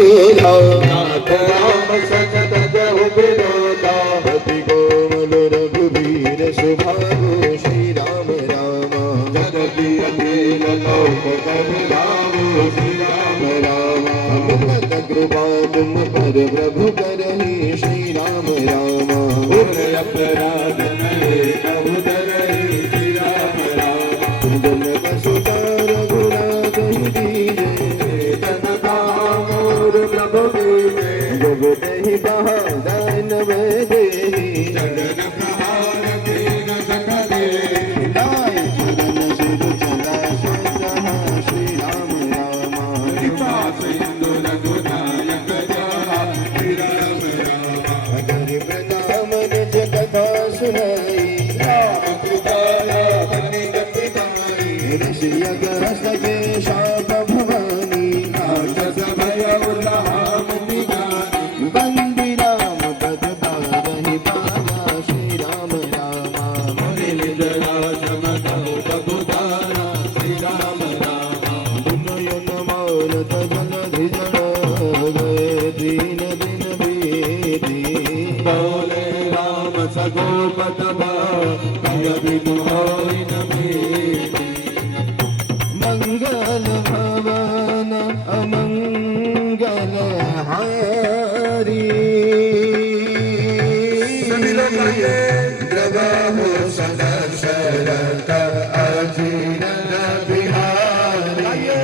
केला नाथ राम सजत जहु विनोदा अति कोमल रघुवीर सुभागु श्री राम राम जगति अखिल लोक कबुलावो श्री राम राम अमित कृपा तुम पर प्रभु करहि श्री राम राम उर अपराध नये कबु धरहि श्री राम राम जन पशुता रघुनाथ दीजे तन कामोर प्रभु दीजे जब दहि बहा दानव देहि जगन प्रहार दीन सख दे लाय चरण सुर चला सजहा श्री राम राम कृपा सिंधु रघुनायक जहा श्री राम राम हरि प्रणाम निज कथा सुनाई राम कृपाया बनि गति गाई ऋषि अगस्त के शाप भवानी राक्षस भय उल्लाम निगानी बंदी राम पद तारहि पाया श्री राम राम मुनि निज राशम कहु बगुधारा श्री राम राम दुनयन मानत जन धिजन गए दीन दिन बीती बोले राम सगोपत प्रिय बिनु होई न मेरी मंगल भवन अमंगल हारी सभी लोग गाइए प्रभु सदा शरत अजीर बिहारी गाइए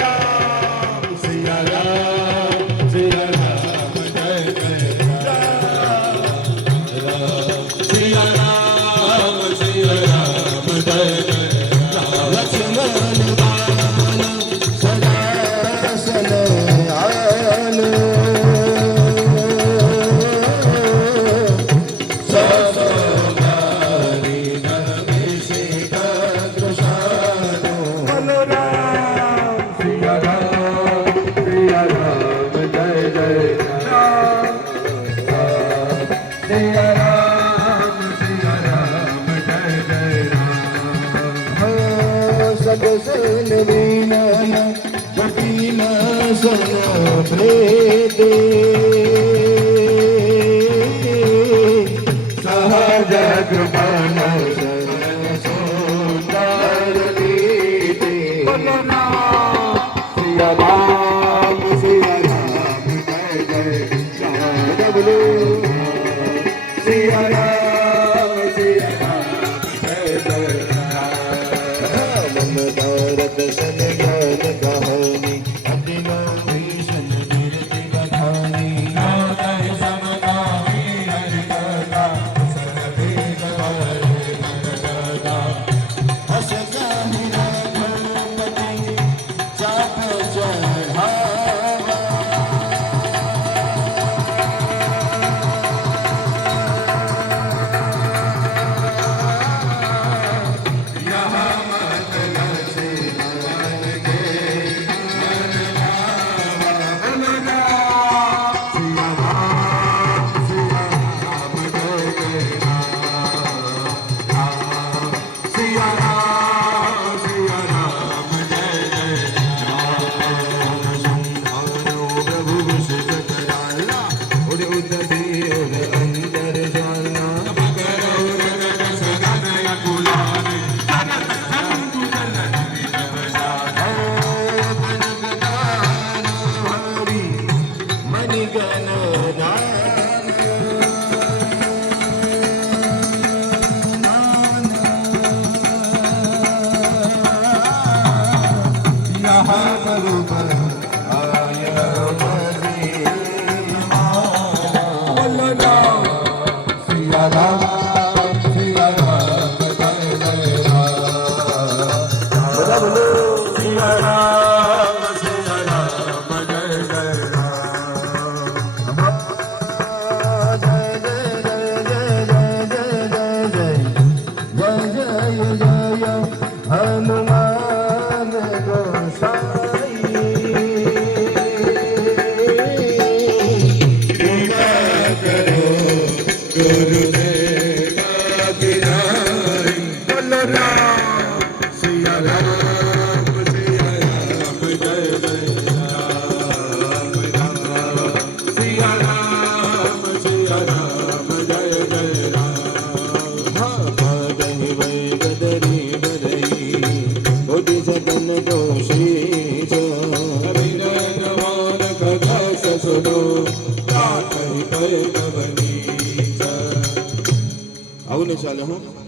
राम सिया राम जय जय राम सिया राम जय जय लक्ष्मण बाण सदा सनयान ससोमारी नमिषिका कृशानो बोलो राम सिया राम जय जय राम सिया राम जय जय राम सब सन वीणन कपिल सन प्रेते सहज कृपण शरण सुंदर लीते सिया राम जय जय राम बोलो सिया राम जय जय भारत सन ज्ञान कहानी अतिनो भीषण कीर्ति बखानी नवतय समगामी हरि कथा सतपीत हरे जगन दोषीच विनयमान कथस सुनो ताकहि पैगवनीच। આવું ને ચાલે હું